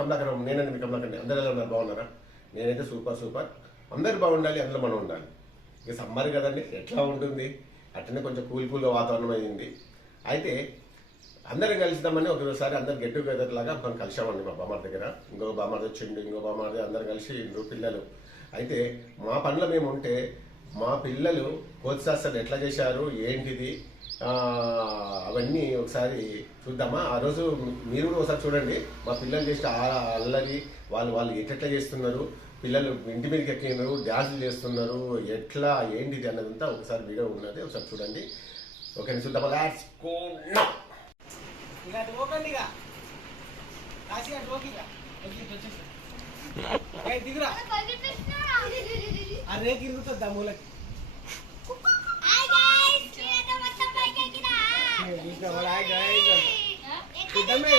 కమలాకరం నేనండి మీ కమలాకరం అందరూ ఎలా ఉన్నారు? బాగున్నారా? నేనైతే సూపర్ సూపర్. అందరు బాగుండాలి అందులో మనం ఉండాలి. ఇక సమ్మర్ కదండి ఎట్లా ఉంటుంది? అట్లనే కొంచెం కూల్ కూల్గా వాతావరణం అయింది అయితే అందరం కలుద్దామని ఒకసారి అందరు గెట్ టుగెదర్ లాగా మనం కలిసామండి మా బామ్మ దగ్గర. ఇంకో బామ్మారి వచ్చిండు ఇంకో బామ్మారి అందరు కలిసి ఇంకో పిల్లలు. అయితే మా పనులు మేము ఉంటే మా పిల్లలు కోచ్ శాస్త్రాలు ఎట్లా చేశారు? ఏంటిది? అవన్నీ ఒకసారి చూద్దామా? ఆ రోజు మీరు కూడా ఒకసారి చూడండి. మా పిల్లలు చేసిన అల్లరి వాళ్ళు వాళ్ళు ఎట్లా చేస్తున్నారు? పిల్లలు ఇంటి మీదకి ఎక్కినారు డ్యాన్సులు చేస్తున్నారు ఎట్లా ఏంటిది అన్నదంతా ఒకసారి వీడియో ఉన్నది ఒకసారి చూడండి. ఓకే చూద్దామా? లాట్స్ గో నౌ ఇక. ఇక అటు ఇక. వచ్చేసి. దిగురా. ఇరుగుతుంది ఆ మూలకి ఏ, ఇంకా వాడు హాయ్ guys అంట. ఇద్దమే?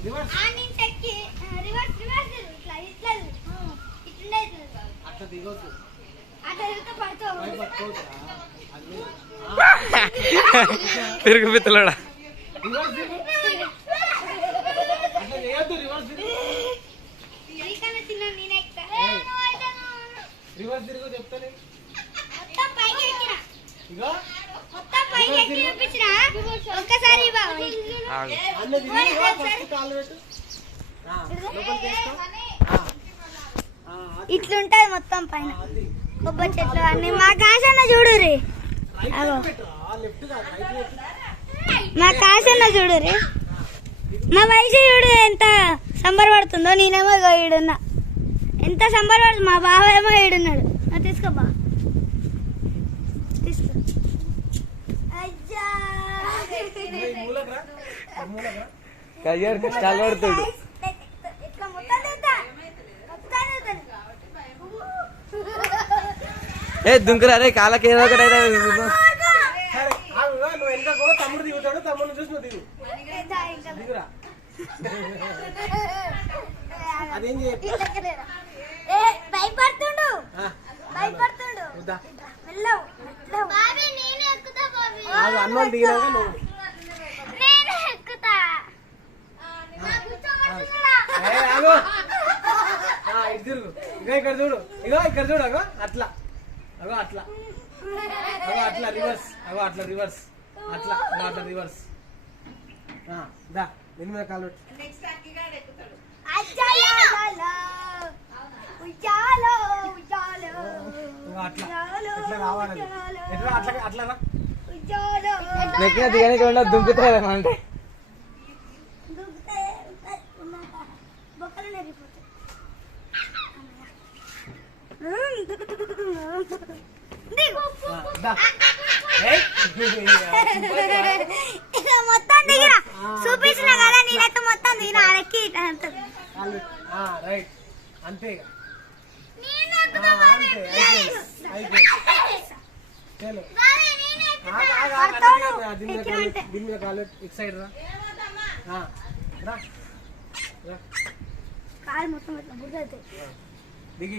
తిరుగు పిత్తలాడా రివర్స్ తిరుగు చెప్తానే. ఇగో మొత్తం పైకి ఎక్కి చూపించిన ఒక్కసారి ఇట్లుంటది మొత్తం పైన. కొబ్బరి చెట్లు అన్ని. మా కాసన్న చూడు రే మా కాసన్న చూడు రే మా వయసు చూడు ఎంత సంబరపడుతుందో నేనేమో ఈడున్నా. ఎంత సంబరపడుతుంది మా బావ ఏమో ఈడున్నాడు ఆ, తీసుకో బా తీసుకో అజ్జా. ఇగో ఈ మూలకు రా. ఈ మూలకు రా. కయ్యారు కష్టాలు పడుతాడు. ఏ దుంకురా రే కాళ్ళకి ఏదో ఒకటి అయితే కూడా తమ్ముడు దిగుతాడు తమ్ముడు చూసి దిగు. దిగురా. అదేం భయపడుతుండు. ఆ, భయపడుతుండు. వద్దా? మెల్లవు మెల్లవు. బాబీ నేను ఎక్కుతా బాబీ. ఆగు, అన్నోళ్ళు దిగినాక నువ్వు నేను ఎక్కుతా ఆ, ఇటు తిరుగు. ఇగో ఇక్కడ చూడు. ఇగో ఇక్కడ చూడు అగో అట్లా. అగో అట్లా. అగో అట్లా రివర్స్ అగో అట్లా రివర్స్ అట్లా అగో అట్లా రివర్స్ ఆ, దా దీని మీద కాలు అట్లా. అట్లా అట్లా రా ఉయ్యాలో నెక్కిన దిగనికి ఉండదు దుంకుతారేమో అంటే దూకితే ఉన్నాక బొక్కలు నెరిగిపోతాయి దిగు ఆ, దా ఏయ్. ఇక మొత్తం దిగిన చూపించిన కదా నేనైతే మొత్తం దిగిన. ఆ, రైట్. అంతే ఇక నేను ఆ, ఎక్కుతా అంతే. అయిపోయింది. అయిపోయింది. చలో ఆగు, ఆగు, ఆగు, పడతావు అట్లా నువ్వు. దిగు,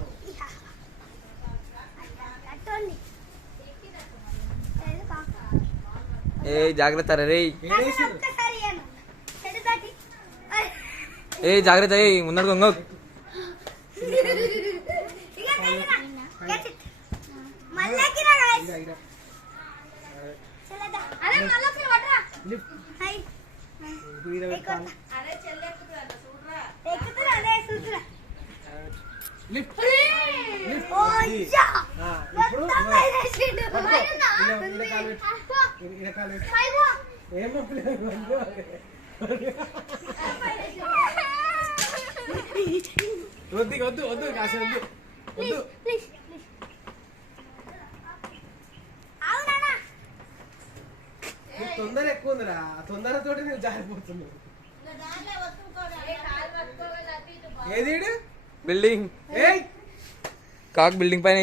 ఏ జాగ్రత్త రే. ఏ జాగ్రత్త ఏ ముందడు. చెల్లెదా. అరే ఈడ పెట్టాలి ఎక్కుతురా, అదే చూస్తురా. వద్దు వద్దు వద్దు కాసి వద్దు. వద్దు. ప్లీజ్ ప్లీజ్ అవునా నీకు తొందర ఎక్కువ ఉందిరా. తొందరతోటి నేను జారిపోతున్నాను. ఏది? బిల్డింగ్. కాక్ బిల్డింగ్ పైన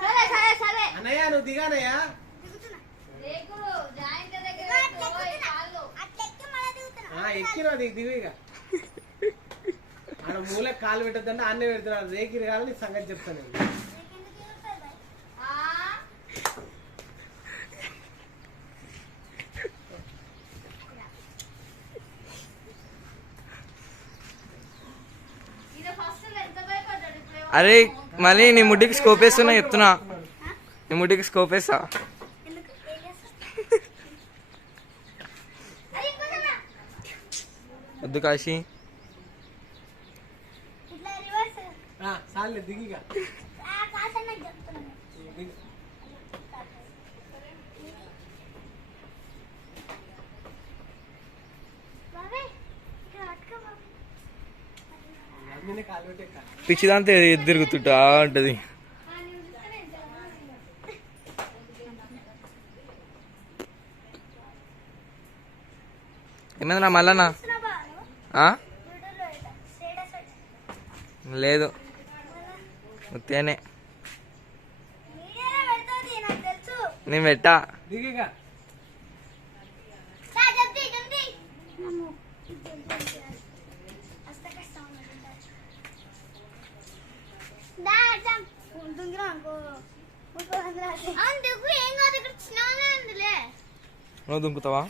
సరే సరే అన్నయ్య నువ్వు దిగానయ్యా ఎక్కినా దిగు ఇక. ఆడ మూల కాలు పెట్టద్దంటే అన్నీ పెడుతున్నాడు రేకిరి కాలు నీ సంగతి చెప్తాను అరే మళ్ళీ నీ ముడ్డికి స్కోప్ వేస్తున్నా చెప్తున్నా. నీ ముడ్డికి స్కోప్ వేస్తా. వద్దు కాశీ. ఇట్లా రివర్స్ ఆ, చాలే దిగి ఇక ఆ కాసన్న చెప్తున్నాను దిగు. బాబాయ్ ఇక్కడ పట్టుకో బాబాయ్ అమ్మీనే కాలు పెట్టి ఎక్కాలి. పిచ్చిదాంతో తిరుగుతుంటా ఉంటది ఏమైందిరా మళ్ళా చూస్తున్నా బావ నువ్వు? ఆ? యూట్యూబ్లో పెట్టా. స్టేటస్ పెట్టా. లేదు ఉత్తేనే నేను పెట్టా దిగు ఇక రా, జల్దీ, జల్దీ. అస్త కష్టం అనుకుంటా. దా, అడ్డం. అనుకో. అందులో అడ్డం. అవును, దిగు, ఏం కాదు ఇక్కడ స్నానం ఉందిలే నువ్వు దుంకుతావా